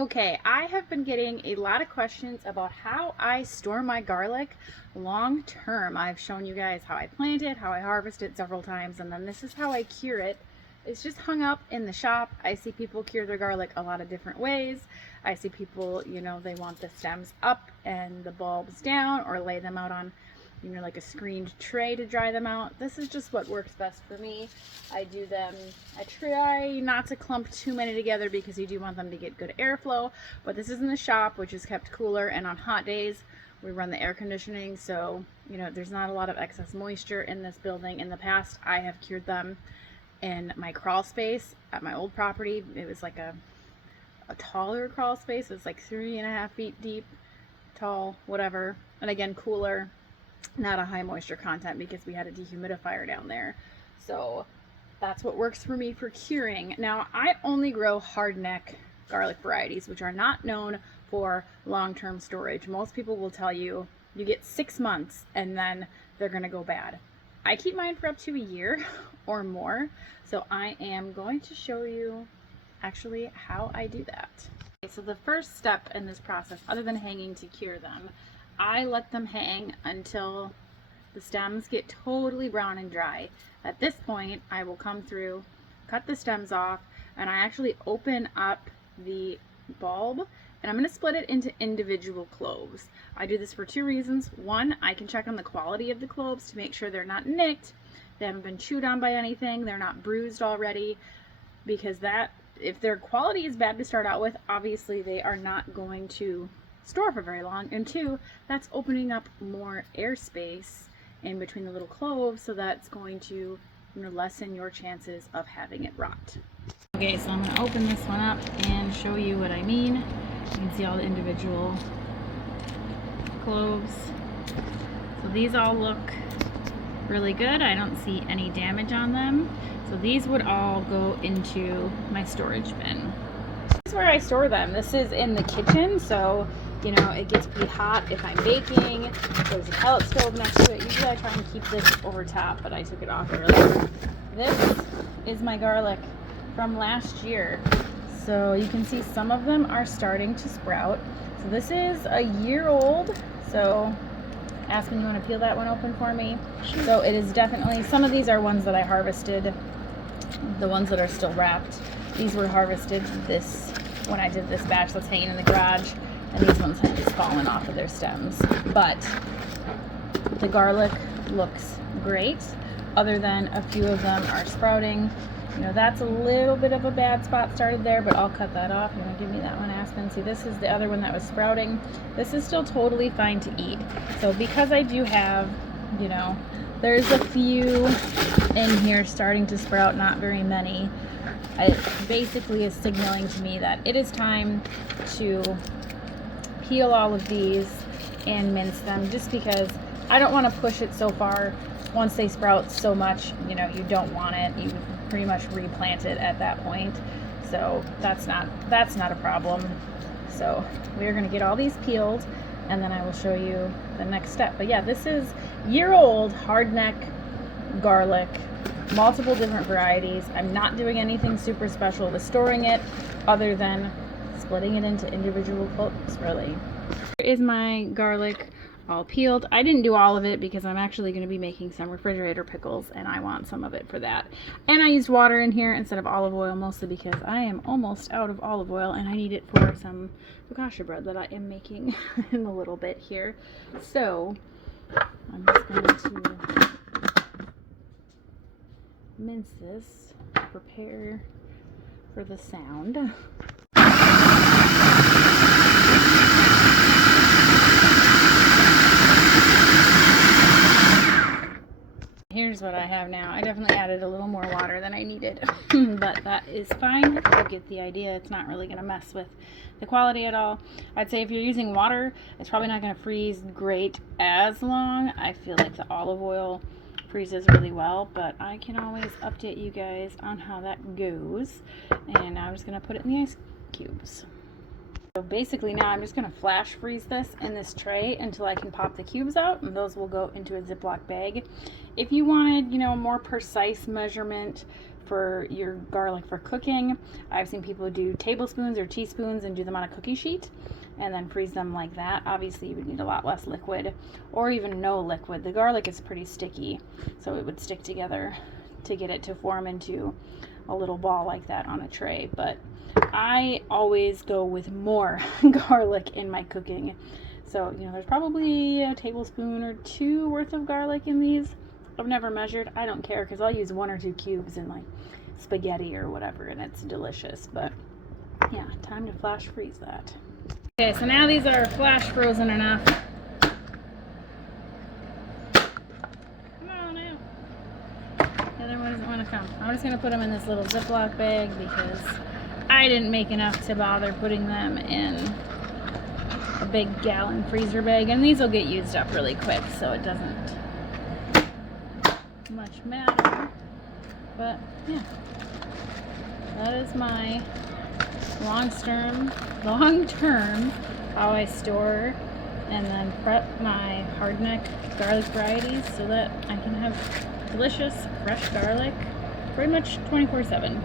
Okay, I have been getting a lot of questions about how I store my garlic long term. I've shown you guys how I plant it, how I harvest it several times, and then this is how I cure it. It's just hung up in the shop. I see people cure their garlic a lot of different ways. I see people, they want the stems up and the bulbs down, or lay them out on, like a screened tray to dry them out. This is just what works best for me. I try not to clump too many together because you do want them to get good airflow, but this is in the shop, which is kept cooler, and on hot days we run the air conditioning, so there's not a lot of excess moisture in this building. In the past, I have cured them in my crawl space at my old property. It was like a taller crawl space. It was like 3.5 feet deep, tall, whatever, and again cooler, not a high moisture content because we had a dehumidifier down there. So that's what works for me for curing. Now, I only grow hardneck garlic varieties, which are not known for long-term storage. Most people will tell you get 6 months and then they're gonna go bad. I keep mine for up to a year or more, so I am going to show you actually how I do that. Okay, so the first step in this process, other than hanging to cure them, I let them hang until the stems get totally brown and dry. At this point, I will come through, cut the stems off, and I actually open up the bulb, and I'm going to split it into individual cloves. I do this for 2 reasons. One, I can check on the quality of the cloves to make sure they're not nicked, they haven't been chewed on by anything, they're not bruised already, because if their quality is bad to start out with, obviously they are not going to store for very long. And 2, that's opening up more airspace in between the little cloves, so that's going to lessen your chances of having it rot. Okay, so I'm going to open this one up and show you what I mean. You can see all the individual cloves. So these all look really good. I don't see any damage on them. So these would all go into my storage bin. This is where I store them. This is in the kitchen, so it gets pretty hot if I'm baking. There's a pellet stove next to it. Usually I try and keep this over top, but I took it off earlier. This is my garlic from last year. So you can see some of them are starting to sprout. So this is a year old. So Aspen, you want to peel that one open for me? Sure. So it is definitely, some of these are ones that I harvested. The ones that are still wrapped, these were harvested when I did this batch that's hanging in the garage, and these ones have just fallen off of their stems. But the garlic looks great, other than a few of them are sprouting. That's a little bit of a bad spot started there, but I'll cut that off. You want to give me that one, Aspen? See, this is the other one that was sprouting. This is still totally fine to eat. So because I do have, there's a few in here starting to sprout, not very many, it basically is signaling to me that it is time to peel all of these and mince them, just because I don't want to push it so far. Once they sprout so much, you don't want it. You pretty much replant it at that point. So that's not a problem. So we're going to get all these peeled, and then I will show you the next step. But yeah, this is year-old hardneck garlic, multiple different varieties. I'm not doing anything super special with storing it, other than splitting it into individual cloves, really. Here is my garlic all peeled. I didn't do all of it because I'm actually going to be making some refrigerator pickles, and I want some of it for that. And I used water in here instead of olive oil, mostly because I am almost out of olive oil and I need it for some focaccia bread that I am making in a little bit here. So I'm just going to mince this, prepare for the sound. Here's what I have now. I definitely added a little more water than I needed, but that is fine. You get the idea. It's not really going to mess with the quality at all. I'd say if you're using water, it's probably not going to freeze great as long. I feel like the olive oil freezes really well, but I can always update you guys on how that goes. And I'm just going to put it in the ice cubes. So basically now I'm just going to flash freeze this in this tray until I can pop the cubes out, and those will go into a Ziploc bag. If you wanted, a more precise measurement for your garlic for cooking. I've seen people do tablespoons or teaspoons and do them on a cookie sheet and then freeze them like that. Obviously you would need a lot less liquid or even no liquid. The garlic is pretty sticky, so it would stick together to get it to form into a little ball like that on a tray. But I always go with more garlic in my cooking. So, you know, there's probably a tablespoon or 2 worth of garlic in these. I've never measured. I don't care because I'll use 1 or 2 cubes in like spaghetti or whatever, and it's delicious. But yeah, time to flash freeze that. Okay, so now these are flash frozen enough. Come on out. The other one doesn't want to come. I'm just going to put them in this little Ziploc bag because I didn't make enough to bother putting them in a big gallon freezer bag. And these will get used up really quick, so it doesn't much matter. But yeah, that is my long-term how I store and then prep my Hardneck garlic varieties so that I can have delicious fresh garlic pretty much 24/7.